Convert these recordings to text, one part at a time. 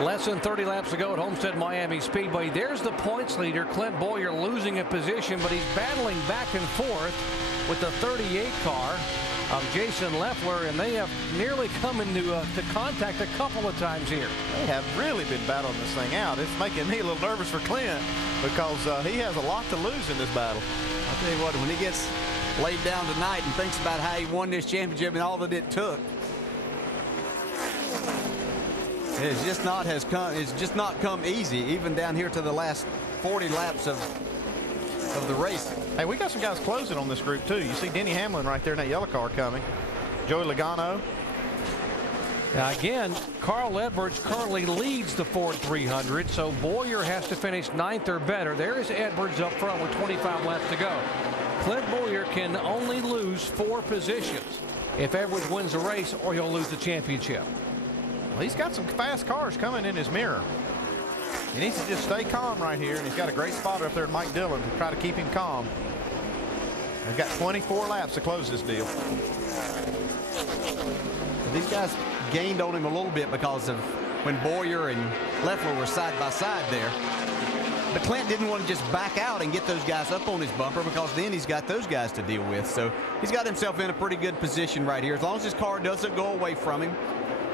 Less than 30 laps to go at Homestead Miami Speedway. There's the points leader, Clint Boyer, losing a position, but he's battling back and forth with the 38 car of Jason Leffler, and they have nearly come into to contact a couple of times here. They have really been battling this thing out. It's making me a little nervous for Clint because he has a lot to lose in this battle. I'll tell you what, when he gets laid down tonight and thinks about how he won this championship and all that it took, it's just not come easy, even down here to the last 40 laps of the race. Hey, we got some guys closing on this group too. You see Denny Hamlin right there in that yellow car coming. Joey Logano. Now again, Carl Edwards currently leads the Ford 300, so Boyer has to finish 9th or better. There is Edwards up front with 25 laps to go. Clint Boyer can only lose 4 positions if Edwards wins the race, or he'll lose the championship. Well, he's got some fast cars coming in his mirror. He needs to just stay calm right here, and he's got a great spotter up there, Mike Dillon, to try to keep him calm. They've got 24 laps to close this deal. These guys gained on him a little bit because of when Boyer and Leffler were side by side there. But Clint didn't want to just back out and get those guys up on his bumper, because then he's got those guys to deal with. So he's got himself in a pretty good position right here. As long as his car doesn't go away from him,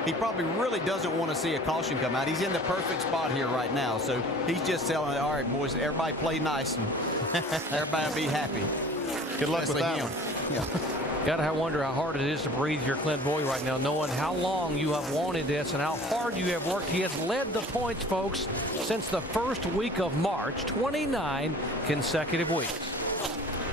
he probably really doesn't want to see a caution come out. He's in the perfect spot here right now. So he's just telling, all right, boys, everybody play nice and everybody will be happy. Good luck with that one. Yeah. Gotta wonder how hard it is to breathe your Clint Boyer right now, knowing how long you have wanted this and how hard you have worked. He has led the points, folks, since the first week of March, 29 consecutive weeks.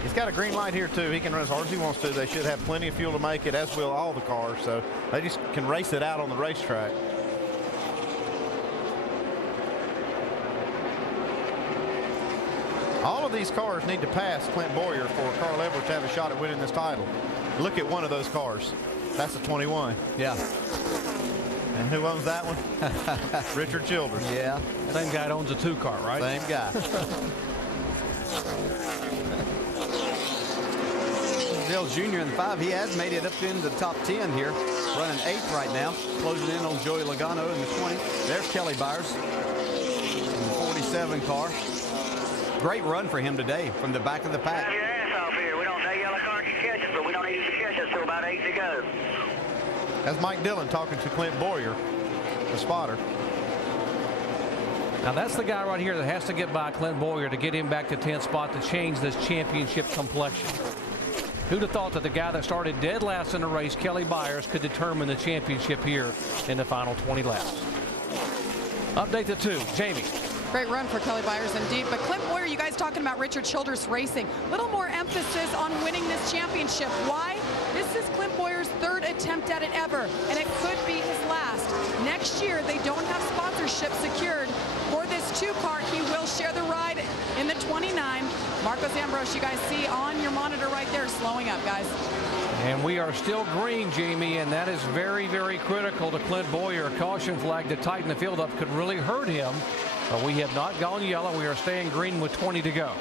He's got a green light here too. He can run as hard as he wants to. They should have plenty of fuel to make it, as will all the cars. So they just can race it out on the racetrack. All of these cars need to pass Clint Boyer for Carl Edwards to have a shot at winning this title. Look at one of those cars. That's a 21. Yeah. And who owns that one? Richard Childers. Yeah. Same guy that owns a 2 car, right? Same guy. Dale Jr. in the 5. He has made it up into the top 10 here. Running 8th right now. Closing in on Joey Logano in the 20. There's Kelly Byers in the 47 car. Great run for him today from the back of the pack. Have your ass off here. We don't say yellow car can catch us, but we don't need to catch us till about 8 to go. That's Mike Dillon talking to Clint Boyer, the spotter. Now that's the guy right here that has to get by Clint Boyer to get him back to 10th spot to change this championship complexion. Who'd have thought that the guy that started dead last in the race, Kelly Byers, could determine the championship here in the final 20 laps. Update to 2. Jamie. Great run for Kelly Byers indeed. But Clint Boyer, you guys talking about Richard Childers Racing. Little more emphasis on winning this championship. Why? This is Clint Boyer's 3rd attempt at it ever, and it could be his last. Next year, they don't have sponsorship secured for this 2 car. He will share the ride in the 29. Marcos Ambrose, you guys see on your monitor right there, slowing up, guys. And we are still green, Jamie, and that is very, very critical to Clint Boyer. A caution flag to tighten the field up could really hurt him. But we have not gone yellow. We are staying green with 20 to go.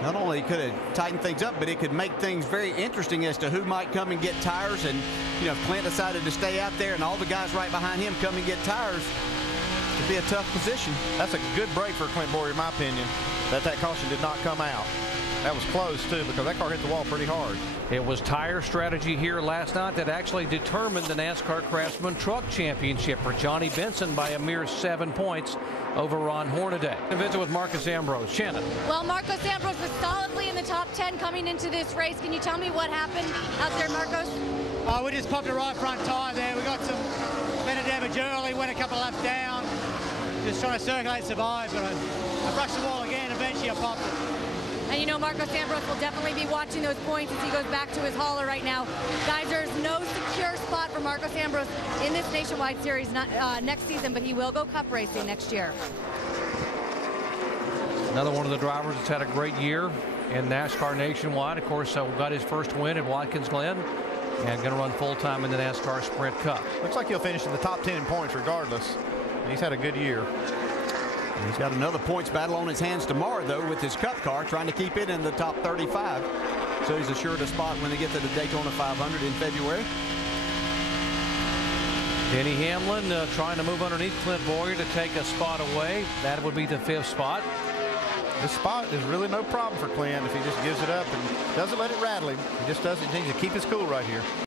Not only could it tighten things up, but it could make things very interesting as to who might come and get tires. And, you know, if Clint decided to stay out there and all the guys right behind him come and get tires, it'd be a tough position. That's a good break for Clint Boyer, in my opinion, that caution did not come out. That was close, too, because that car hit the wall pretty hard. It was tire strategy here last night that actually determined the NASCAR Craftsman Truck Championship for Johnny Benson by a mere 7 points over Ron Hornaday. A visit with Marcos Ambrose. Shannon. Well, Marcos Ambrose was solidly in the top 10 coming into this race. Can you tell me what happened out there, Marcos? Oh, we just popped a right front tyre there. We got some better damage early, went a couple of laps down. Just trying to circulate, survive, but I brushed the wall again. Eventually I popped it. And you know Marcos Ambrose will definitely be watching those points as he goes back to his hauler right now. Guys, there's no secure spot for Marcos Ambrose in this Nationwide Series next season, but he will go Cup racing next year. Another one of the drivers that's had a great year in NASCAR Nationwide. Of course, got his first win at Watkins Glen and going to run full-time in the NASCAR Sprint Cup. Looks like he'll finish in the top 10 in points regardless. He's had a good year. And he's got another points battle on his hands tomorrow, though, with his Cup car, trying to keep it in the top 35. So he's assured a spot when they get to the Daytona 500 in February. Denny Hamlin trying to move underneath Clint Boyer to take a spot away. That would be the 5th spot. This spot is really no problem for Clint if he just gives it up and doesn't let it rattle him. He just doesn't. He needs to keep his cool right here.